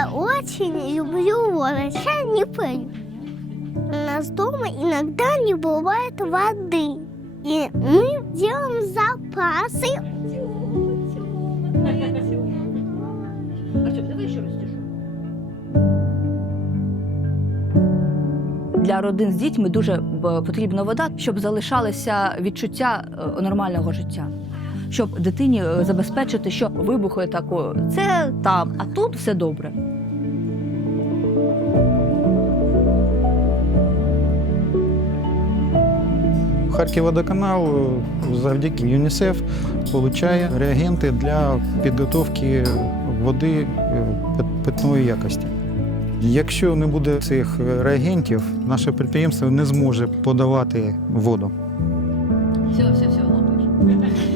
Я очень люблю воду. Я не пою. У нас дома иногда не бывает воды. И мы делаем запасы. Артем, давай ще раз стішу. Для родин з дітьми дуже б, потрібна вода, щоб залишалося відчуття е, нормального життя. Щоб дитині е, забезпечити, що вибухи тако, це там, а тут все добре. Харківводоканал е, завдяки ЮНІСЕФ отримує реагенти для підготовки води е, питної якості. Якщо не буде цих реагентів, наше підприємство не зможе подавати воду. Все, все, все, лопаєш.